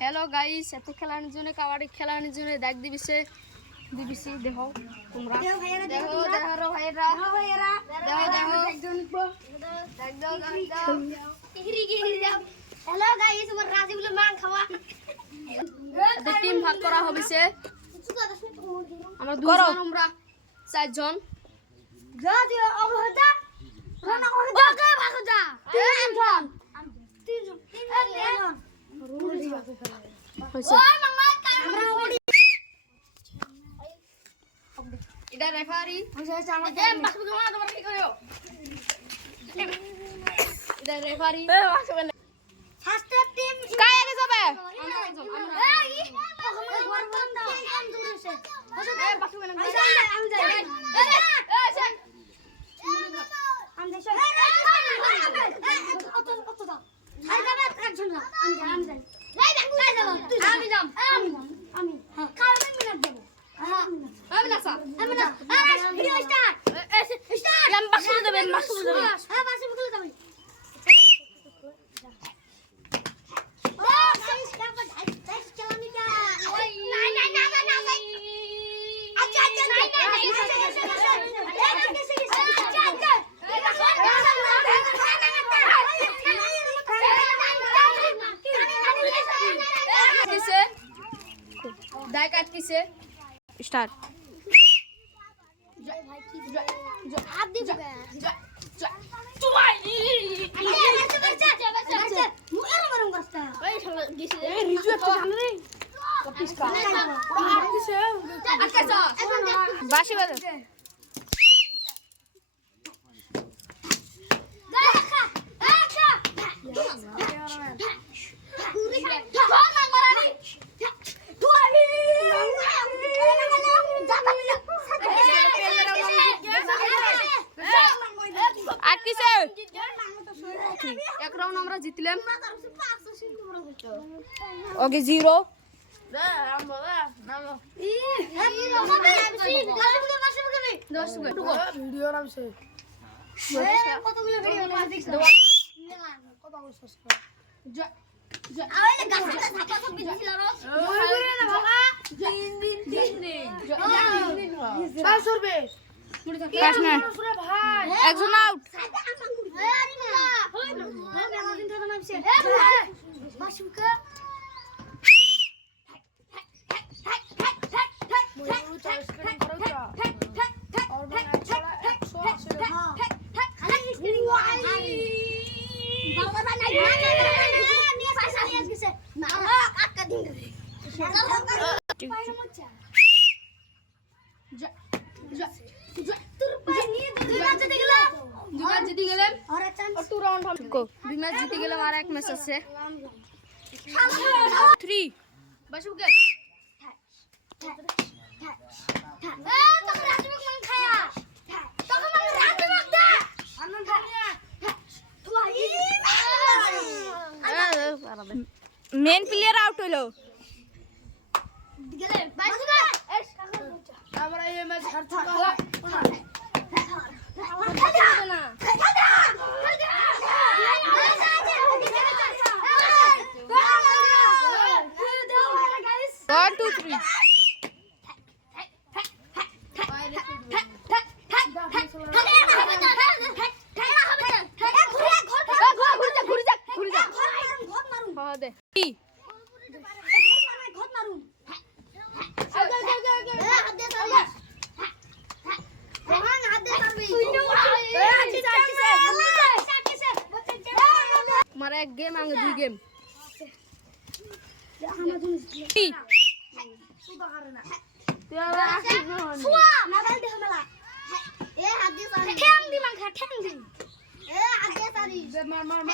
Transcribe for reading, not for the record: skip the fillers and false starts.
Hello guys, এত খেলার জন্য কাবাডি খেলার জন্য দেখ দিবিছে দেখো তোমরা দেখো দেখো ভাইরা হ্যালো গাইস, আমার রাজীবুল মান খাওয়া টিম ভাগ করা হবিছে। আমরা দুজন আমরা চারজন যা যা অবহদা রানা অবহদা ওকে ভাগদা তিনজন ওই মাঙ্গা আমরা ওড়ি এটা রেফারি হইছে আমরা গেম বাসু কেমন তোমরা কি করো এটা রেফারি ফার্স্ট টিম কাই আগে যাবে এই ওখানে গরবন দাও কাম তুমিছে হইছে বাসু কেন আমি যাই আমি যাই অত দাও আই যাবে একজন না আমি যাই এই দেখো কাই যাবো আমি যাম আমি হ্যাঁ কাই মিনিট দেব হ্যাঁ আমি না সা আমি না ভিডিও স্টার্ট স্টার্ট আমি বাসু দেবে হ্যাঁ বাসু বলে যাবে स्टार्ट बाशी बजा एक राउंड আমরা জিতলাম ওকে 0 ভিডিও নামছে কতগুলো ভিডিও দেখছো কত আরে গাছে ছাপা সব দিছিল রে না বাবা দিন 400 रुपए একজন আউট জিতে গেলাম আর 2 রাউন্ড को দুই ম্যাচ জিতে গেলাম আর এক ম্যাচ আছে 3 বাসু কে মেন প্লেয়ার আউট হলো আমরা এই ম্যাচ হারতে One, two, three. हमारा एक गेम आगे 2 गेम मार